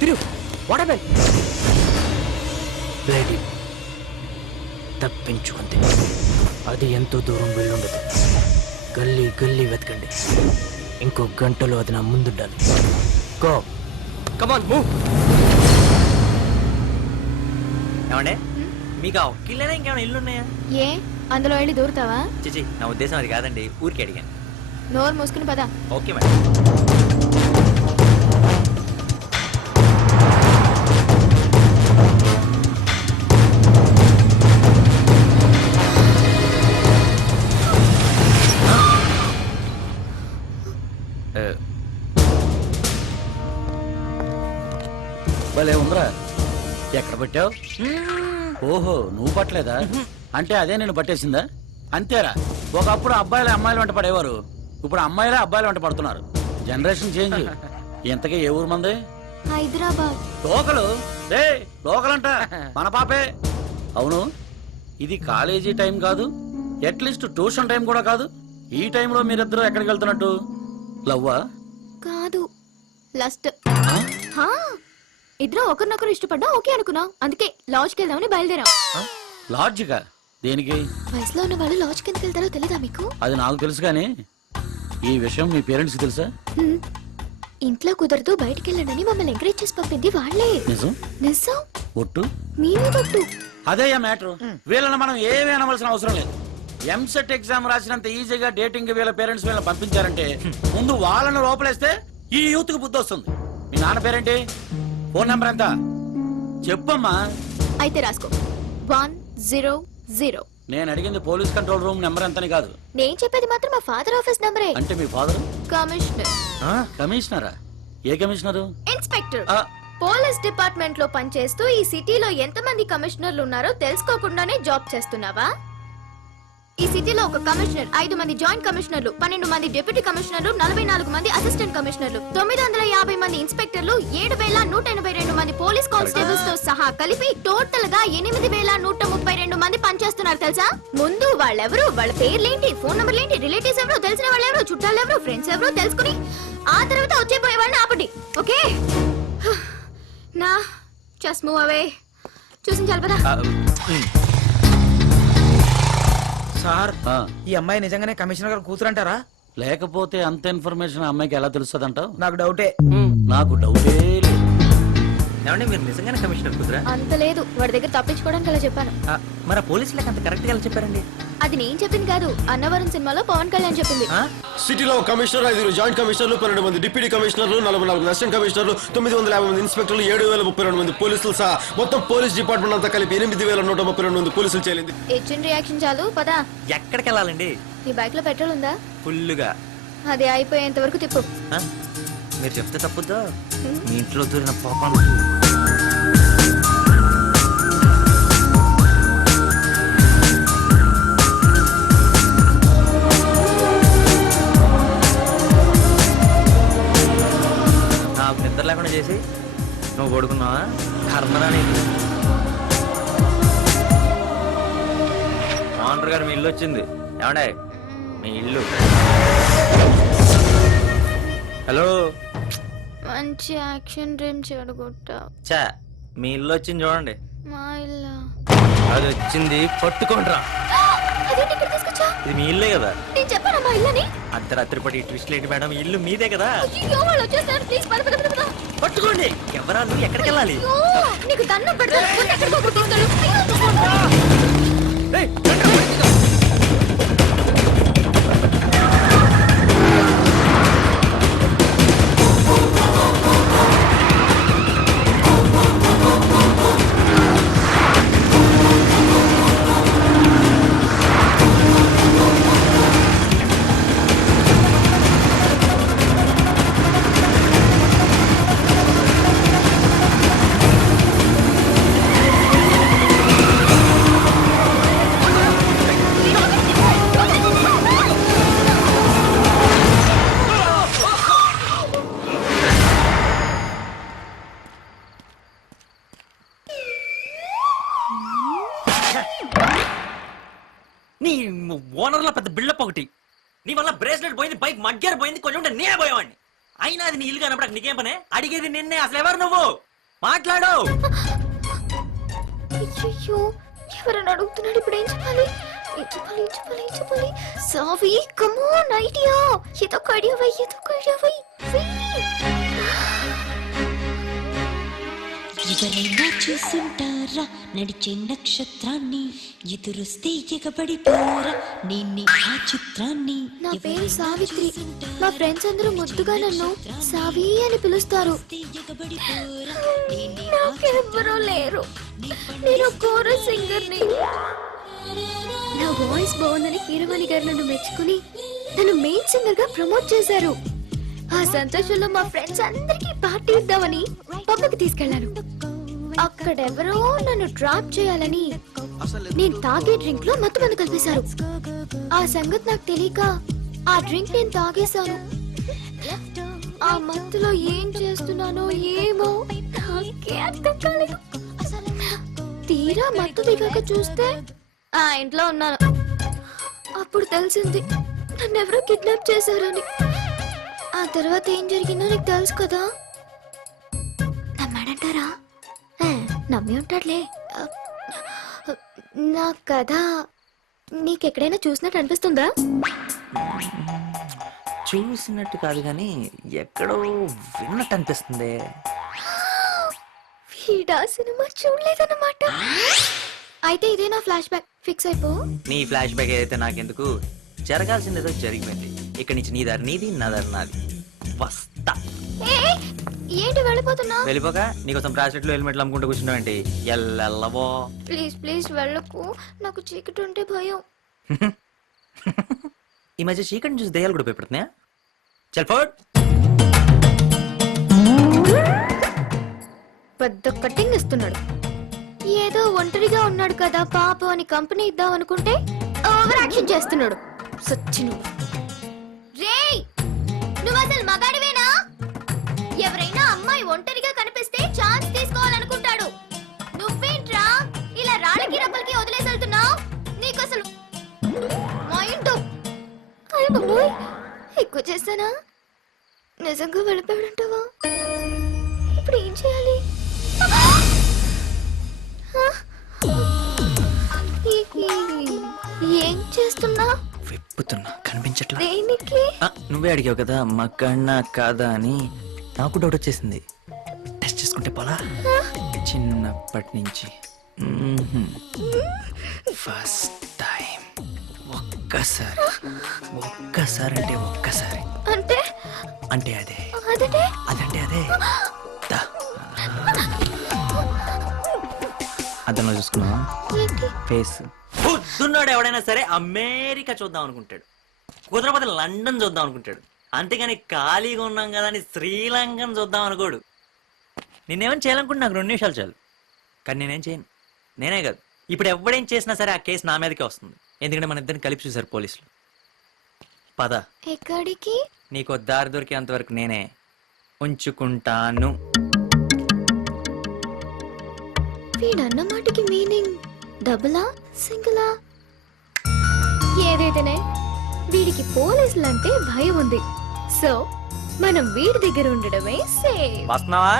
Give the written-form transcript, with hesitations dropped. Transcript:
తిరుగు what lady తప్పించుకుంది. అది ఎంతో దూరం వెళ్ళుండదు. గల్లీ గల్లీ వెతకండి. ఇంకో గంటలో అది నా ముందుండాలి. Go come on move. ఏమండే మీకు ఆ ఒక్కిళ్ళైనా ఇంకేమైనా ఇల్లు ఉన్నాయా? ఏ అందులో వెళ్ళి దూరుతావా? చిచి నా ఉద్దేశం అది కాదండి, ఊరికి అడిగాను. నోరు మూసుకుని పదా. Okay madam. భలే ఉందిరా. ఎక్కడ పట్టావు? ఓహో నువ్వు పట్టలేదా? అంటే అదే నేను పట్టేసిందా? అంతేరా. ఒకప్పుడు అబ్బాయిలు అమ్మాయిలు వెంట పడేవారు, ఇప్పుడు అమ్మాయిలే అబ్బాయిలు వెంట పడుతున్నారు. Generation change. ఇంతకీ ఏ ఊరు మంది? హైదరాబాద్. లోకలు రే లోకలంట మన పాపే. అవును, ఇది కాలేజీ టైం కాదు, అట్లీస్ట్ ట్యూషన్ టైం కూడా కాదు. ఈ టైంలో మీరిద్దరూ ఎక్కడికి వెళ్తున్నట్టు? లవ్వా? కాదు, లస్ట్. ఇద్దరు ఒకరినొకరు ఇష్టపడ్డా ఓకే అనుకున్నాం, అందుకే లాడ్జ్కి వెళ్దామని బయలుదేరాం. లాడ్జిగా? దేనికి? వయసులో ఉన్న వాళ్ళు లాడ్జ్కి ఎందుకు వెళ్తారో తెలీదా మీకు? అది నాకు తెలుసు, కానీ ఈ విషయం మీ పేరెంట్స్ తెలుసా? ఇంట్లో కుదరదు బయటికి వెళ్ళండి మమ్మల్ని ఎంకరేజ్ చేసి పంపింది వాళ్ళే. నిజం? నిజం. ఒట్టు? మీరే ఒట్టు. అదే మ్యాటర్. వీళ్ళని మనం ఏమీ అనవలసిన అవసరం లేదు. ఎంసెట్ ఎగ్జామ్ రాసినంత ఈజీగా డేటింగ్ వీళ్ళ పేరెంట్స్ వీళ్ళని పంపించారంటే ముందు వాళ్ళని లోపలేస్తే ఈ యూత్ కి బుద్ధి వస్తుంది. మీ నాన్న పేరేంటి? ఫోన్ నెంబర్ ఎంత చెప్పమ్మా. అయితే రాసుకో 100. నేను అడిగింది పోలీస్ కంట్రోల్ రూమ్ నెంబర్ ఎంతని కాదు. నేను చెప్పేది మాత్రం మా ఫాదర్ ఆఫీస్ నంబరే. అంటే మీ ఫాదర్ కమిషనర్. కమిషనరా? ఏ కమిషనరు? ఇన్స్పెక్టర్. పోలీస్ డిపార్ట్మెంట్ లో పనిచేస్తూ ఈ సిటీలో ఎంతమంది కమిషనర్లు ఉన్నారో తెలుసుకోకుండానే జాబ్ చేస్తున్నావా? ఈ సిటీలో ఒక కమిషనర్, 5 మంది జాయింట్ కమిషనర్లు, 12 మంది డిప్యూటీ కమిషనర్లు, 44 మంది అసిస్టెంట్ కమిషనర్లు, 950 మంది ఇన్స్పెక్టర్లు, 7182 మంది పోలీస్ కానిస్టేబుల్స్ తో సహా కలిపి టోటల్ గా 8132 మంది పనిచేస్తున్నారు తెలుసా? ముందు వాళ్ళెవరు, వాళ్ళ పేర్లేంటి, ఫోన్ నంబర్లేంటి, రిలేటివ్స్ ఎవరు, తెలిసిన వాళ్ళు ఎవరు, చుట్టాలు ఎవరు, ఫ్రెండ్స్ ఎవరు తెలుసుకుని ఆ తర్వాత వచ్చేపోయే వాళ్ళని ఆపండి. ఓకే నా జస్ట్ మూవ్ అవే. చూసించాలి పదా. సార్ ఈ అమ్మాయి నిజంగానే కమిషనర్ గారు కూతురంటారా? లేకపోతే అంత ఇన్ఫర్మేషన్ అమ్మాయికి ఎలా తెలుస్తుంది అంటావు? నాకు డౌటే. నాకు డౌటే లేదు. ఏమంటే మీరు నిజంగానే కమిషనర్ కుదరా? అంత లేదు, వాడి దగ్గర తప్పించుకోవడానికి అలా చెప్పాను. మరి పోలీసులకు అంత కరెక్ట్ గా చెప్పారండి? అది నేను చెప్పింది కాదు, అన్నవరం సినిమాలో పవన్ కళ్యాణ్ చెప్పింది. సిటీలో కమిషనర్, 5 జాయింట్ కమిషనర్లు, 12 మంది డిప్యూటీ కమిషనర్లు, 44 అసిస్టెంట్ కమిషనర్లు, 950 మంది ఇన్స్పెక్టర్లు, 7032 మంది పోలీసులు సహా మొత్తం పోలీస్ డిపార్ట్మెంట్ అంతా కలిపి 8132 మంది పోలీసులు చేరింది. ఇచ్చిన రియాక్షన్ చాలు పదా. ఎక్కడికి వెళ్ళాలండి? నీ బైక్ లో పెట్రోల్ ఉందా? ఫుల్లుగా. అది అయిపోయేంత వరకు తిప్పు. మీరు చెప్తే తప్పుద్దా? మీ ఇంట్లో దూరిన పాపం. నాకు నిద్ర లేకుండా చేసి నువ్వు పడుకున్నావా? కర్మరాని. ఆనర్ గారు మీ ఇల్లు వచ్చింది. ఏమండే మీ ఇల్లు? హలో, మంచి యాక్షన్ డ్రీమ్ చెడగొట్టా. చా మీ ఇల్లు వచ్చింది చూడండి. మా ఇల్లు అది వచ్చింది పట్టుకోండిరా. ఇది మీ ఇల్లే కదా? నేను చెప్పాను మా ఇల్లని. అర్ధరాత్రి పడి ట్విస్ట్ లేంటి మేడం, ఇల్లు మీదే కదా? వాళ్ళు వచ్చేస్తారు, ప్లీజ్ పట్టుకోండి. ఎవరాలు? ఎక్కడికి వెళ్ళాలి? నీకు దండం పెడతాను. నీ ఓనర్లో పెద్ద బిల్డప్ ఒకటి. నీ వల్ల బ్రేస్లెట్ పోయింది, బైక్ మడ్గారు పోయింది, కొంచెం నేనే పోయేవాడిని. అయినా అది నీ ఇల్లు కానప్పుడు అక్కడ నీకేం పనే? అడిగేది నిన్నే, అసలు ఎవరు నువ్వు? మాట్లాడు. అయ్యో ఎవరైనా అడుగుతున్నాడు, ఇప్పుడు ఏం చెప్పాలి? సావి కమ్ ఆన్ ఐడియా, ఏదో ఒక ఐడియా వై. ఎవరైనా చూసుంటారా నడిచే నక్షత్రాన్ని, ఎదురొస్తే ఎగబడిపోరా నిన్ని ఆ చిత్రాన్ని. నా పేరు సావిత్రి, మా ఫ్రెండ్స్ అందరూ ముద్దుగా నన్ను సావి అని పిలుస్తారు. నాకెవ్వరూ లేరు, నేను కోరస్ సింగర్ని. నా వాయిస్ బాగుందని కీరవాణి గారు నన్ను మెచ్చుకుని నన్ను మెయిన్ సింగర్ గా ప్రమోట్ చేశారు. ఆ సంతోషంలో మా ఫ్రెండ్స్ అందరికీ పార్టీ ఇద్దామని పబ్కి తీసుకెళ్లారు. అక్కడెవరో నన్ను డ్రాప్ చేయాలని నేను తాగే డ్రింక్ లో మత్తు మందు కలిపేశారు. ఆ సంగతి నాకు తెలియక ఆ డ్రింక్ నేను తాగేశాను. ఆ మత్తులో ఏం చేస్తున్నానో ఏమో నాకే అర్థం కాలేదు. తీరా మత్తు దిగాక చూస్తే ఆ ఇంట్లో ఉన్నాను. అప్పుడు తెలిసింది నన్నెవరో కిడ్నాప్ చేశారని. ఆ తర్వాత ఏం జరిగిందో నీకు తెలుసు కదా. నమ్మాడంటారా? నమ్మి ఉంటాడులే. నా కథ నీకెక్కడైనా చూసినట్టు అనిపిస్తుందా? చూసినట్టు కాదు కానీ ఎక్కడో విన్నట్టు అనిపిస్తుంది. వీడా సినిమా చూడలేదన్నమాట. అయితే ఇదే నా ఫ్లాష్ బ్యాక్, ఫిక్స్ అయిపో. నీ ఫ్లాష్ బ్యాక్ అయితే నాకెందుకు, జరగాల్సింది ఏదో జరిగిపోయింది. ఇక్కడి నుంచి నీ దారి నీది, నా దారి నాది. వస్తా. ఏంటి వెళ్ళిపోతున్నా? వెళ్ళిపోక నీకోసం బ్రాస్లెట్లు హెల్మెట్లు అమ్ముకుంటూ కూర్చున్నావంటి. ఎల్లవో ప్లీజ్ వెళ్ళకు, నాకు చీకటి ఉంటే భయం. ఈ మధ్య చీకటిని చూసి దయ్యాలు కూడా భయపడుతున్నాయా? చల్ ఫోర్ట్. పెద్ద కటింగ్ ఇస్తున్నాడు. ఏదో ఒంటరిగా ఉన్నాడు కదా పాపం అని కంపెనీ ఇద్దాం అనుకుంటే ఓవర్ యాక్షన్ చేస్తున్నాడు. సచ్చిను. రేయ్, నువ్వు అసలు మగాడివేనా? ఎవరైనా అమ్మాయి ఒంటరిగా కనిపిస్తే ఛాన్స్ తీసుకోవాలనుకుంటాడు. నువ్వేంట్రా ఇలా రాళ్ళకి రప్పలకి వదిలేసి వెళ్తున్నావు? నీకు అసలు మైండ్ ఎక్కువ చేస్తానా? నిజంగా వెళ్ళిపోయాడంటావా? ఇప్పుడు ఏం చేయాలి? ఏం చేస్తున్నా? విప్పుతున్నా, కనిపించట్లా. దేనికి? నువ్వే అడిగావు కదా మగాడినా కాదా అని. నాకు డౌట్ వచ్చేసింది. టెస్ట్ చేసుకుంటే పోలా? చిన్నప్పటి నుంచి ఫస్ట్ టైం. ఒక్కసారి అంటే ఒక్కసారి అంటే అంటే అదే అదంటే అదంటే అదే. దా. అద్దంలో చూసుకున్నావా ఏంటి? ఫేస్? పొద్దున్నాడు ఎవడైనా సరే అమెరికా చూద్దాం అనుకుంటాడు, కుదరపోతే లండన్ చూద్దాం అనుకుంటాడు. అంతేగాని ఖాళీగా ఉన్నాం కదా అని శ్రీలంకను చూద్దాం అనుకోడు. నేనేమని చేయాలనుకుంటే నాకు 2 నిమిషాలు చాలు, కానీ నేనేం చేయను. నేనే కాదు, ఇప్పుడు ఎవడేం చేసినా సరే ఆ కేసు నా మీదకే వస్తుంది. ఎందుకంటే మన ఇద్దరిని కలిపి చూసారు పోలీసులు. పద. ఎక్కడికి? నీకు దారి దొరికేంత వరకు నేనే ఉంచుకుంటాను. వీడన్న మాటకి మీనింగ్ డబులా సింగిలా? ఏదైతేనే వీడికి పోలీసులంటే భయం ఉంది. సో మనం వీడి దగ్గర ఉండడమే సేఫ్. వస్తున్నావా?